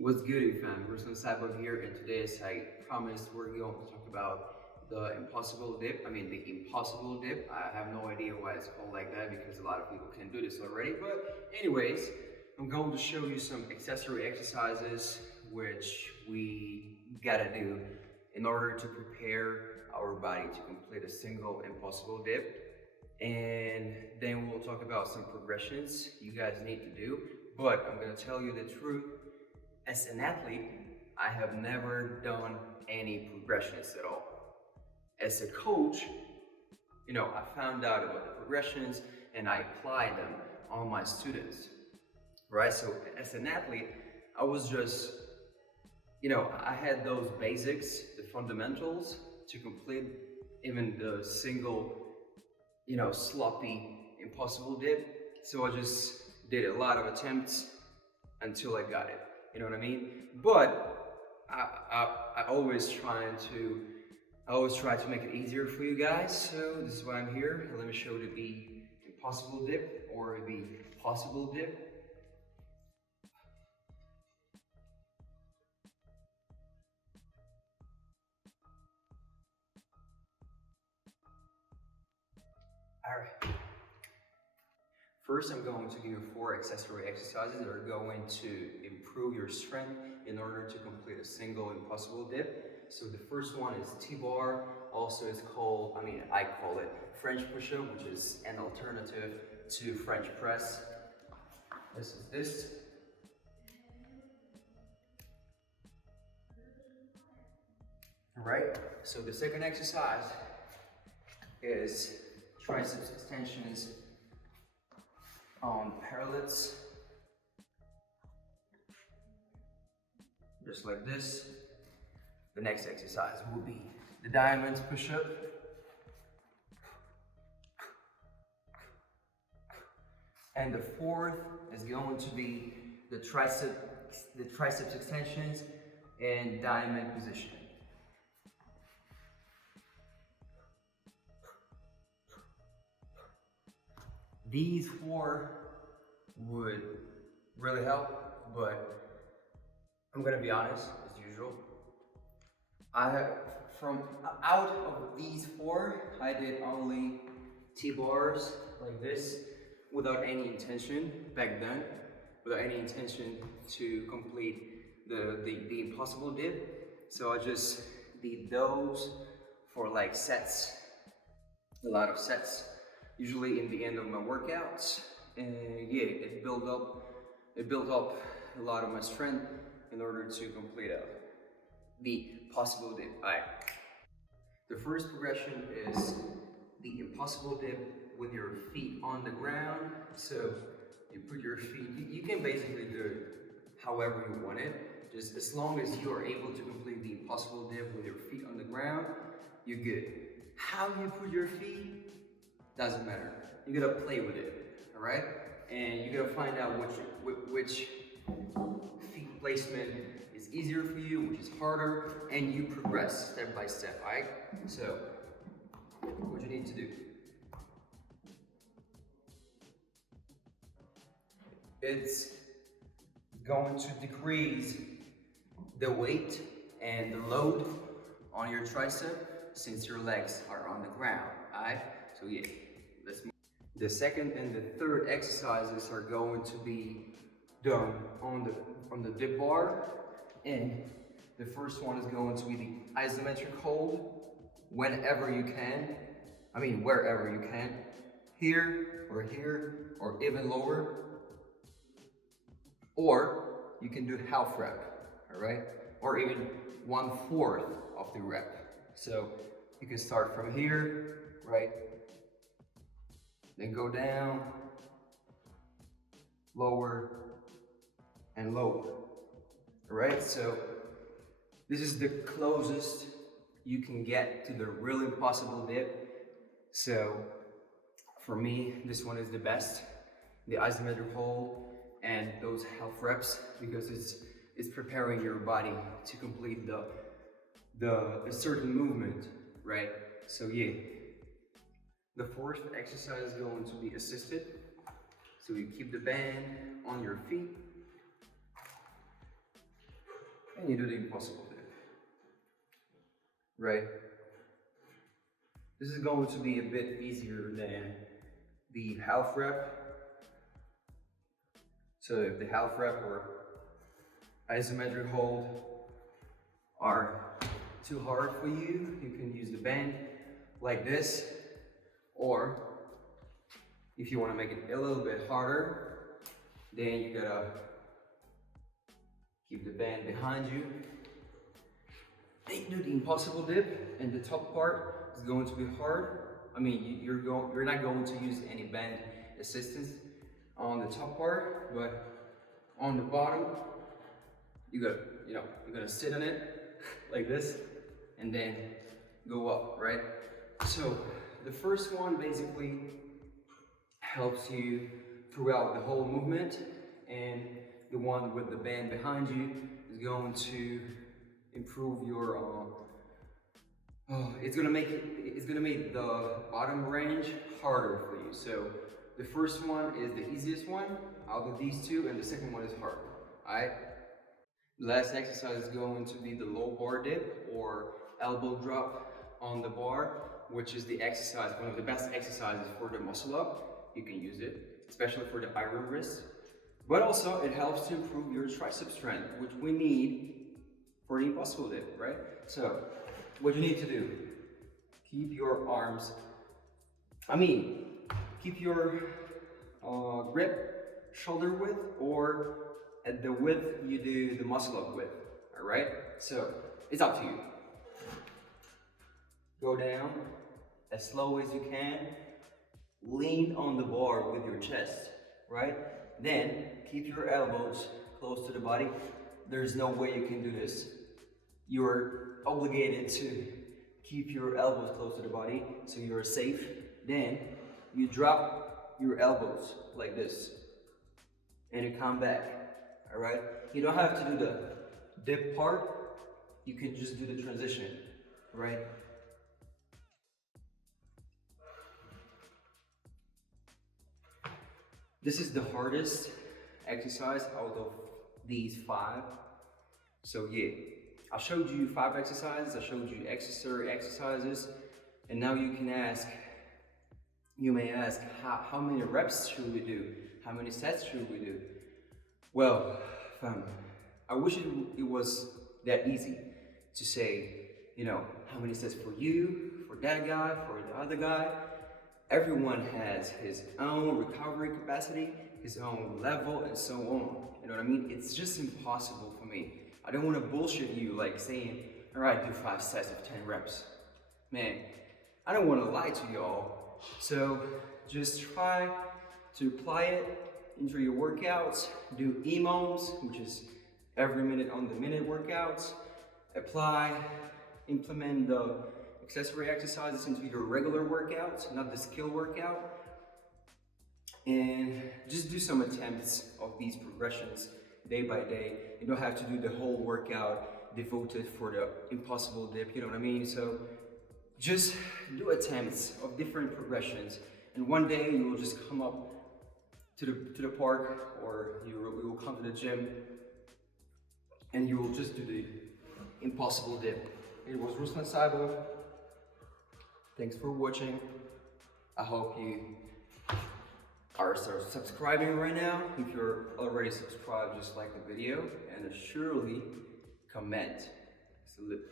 What's good, fam? We're Saibov here, and today, as I promised, we're going to talk about the impossible dip. The impossible dip. I have no idea why it's called like that because a lot of people can do this already. But anyways, I'm going to show you some accessory exercises which we gotta do in order to prepare our body to complete a single impossible dip. And then we'll talk about some progressions you guys need to do. But I'm gonna tell you the truth. As an athlete, I have never done any progressions at all. As a coach, I found out about the progressions and I applied them on my students, right? So as an athlete, I was just, I had those basics, the fundamentals to complete even the single, sloppy, impossible dip. So I just did a lot of attempts until I got it. You know what I mean? But I always try to make it easier for you guys. So this is why I'm here. Let me show you the impossible dip or the possible dip. All right. First, I'm going to give you 4 accessory exercises that are going to improve your strength in order to complete a single impossible dip. So the first one is T-bar. Also, it's called, I call it French push-up, which is an alternative to French press. This is this. All right. So the second exercise is triceps extensions on parallettes, just like this. The next exercise will be the diamond push-up. And the fourth is going to be the triceps extensions in diamond position. These 4 would really help, but I'm gonna be honest, as usual. Out of these 4, I did only T-bars like this without any intention back then, without any intention to complete the impossible dip. So I just did those for like sets, a lot of sets. Usually in the end of my workouts, and yeah, it built up a lot of my strength in order to complete the possible dip. Alright. The first progression is the impossible dip with your feet on the ground. So you put your feet, you can basically do it however you want it. Just as long as you are able to complete the impossible dip with your feet on the ground, you're good. How you put your feet doesn't matter. You gotta play with it, all right? And you gotta find out which feet placement is easier for you, which is harder, and you progress step by step, all right? So, what you need to do. It's going to decrease the weight and the load on your tricep since your legs are on the ground, all right? So yeah, let's move. The second and the third exercises are going to be done on the dip bar, and the first one is going to be the isometric hold whenever you can. Wherever you can. Here, or even lower. Or you can do half rep, all right? Or even 1/4 of the rep. So you can start from here, right? Then go down, lower, and lower. All right, so this is the closest you can get to the real impossible dip. So for me, this one is the best, the isometric hold and those half reps, because it's preparing your body to complete a certain movement, right? So yeah. The fourth exercise is going to be assisted. So you keep the band on your feet and you do the impossible dip. Right? This is going to be a bit easier than the half rep. So if the half rep or isometric hold are too hard for you, you can use the band like this, or if you want to make it a little bit harder, then you gotta keep the band behind you. Then you do the impossible dip, and the top part is going to be hard. I mean, you're not going to use any band assistance on the top part, but on the bottom, you're gonna sit on it like this, and then go up, right? So the first one basically helps you throughout the whole movement, and the one with the band behind you is going to improve your it's gonna make the bottom range harder for you. So the first one is the easiest one out of these two, and the second one is harder. Alright? The last exercise is going to be the low bar dip or elbow drop on the bar, which is the exercise, one of the best exercises for the muscle up. You can use it, especially for the iron wrist. But also it helps to improve your tricep strength, which we need for the impossible dip, right? So what you need to do, keep your arms, keep your grip shoulder width, or at the width you do the muscle up width, all right? So it's up to you. Go down as slow as you can, lean on the bar with your chest, right? Then keep your elbows close to the body. There's no way you can do this. You're obligated to keep your elbows close to the body so you're safe. Then you drop your elbows like this and you come back, all right? You don't have to do the dip part. You can just do the transition, right? This is the hardest exercise out of these 5. So yeah, I showed you 5 exercises, I showed you accessory exercises, and now you may ask, how many reps should we do? How many sets should we do? Well, I wish it was that easy to say, how many sets for you, for that guy, for the other guy. Everyone has his own recovery capacity, his own level, and so on. You know what I mean? It's just impossible for me. I don't want to bullshit you like saying, all right, do 5 sets of 10 reps. Man, I don't want to lie to y'all. So just try to apply it into your workouts. Do EMOMs, which is every minute on the minute workouts. Implement the accessory exercises into your regular workouts, not the skill workout. And just do some attempts of these progressions day by day. You don't have to do the whole workout devoted for the impossible dip, you know what I mean? So just do attempts of different progressions, and one day you will just come up to the park, or you will come to the gym and you will just do the impossible dip. It was Saibov. Thanks for watching. I hope you are subscribing right now. If you're already subscribed, just like the video and surely comment. Salute.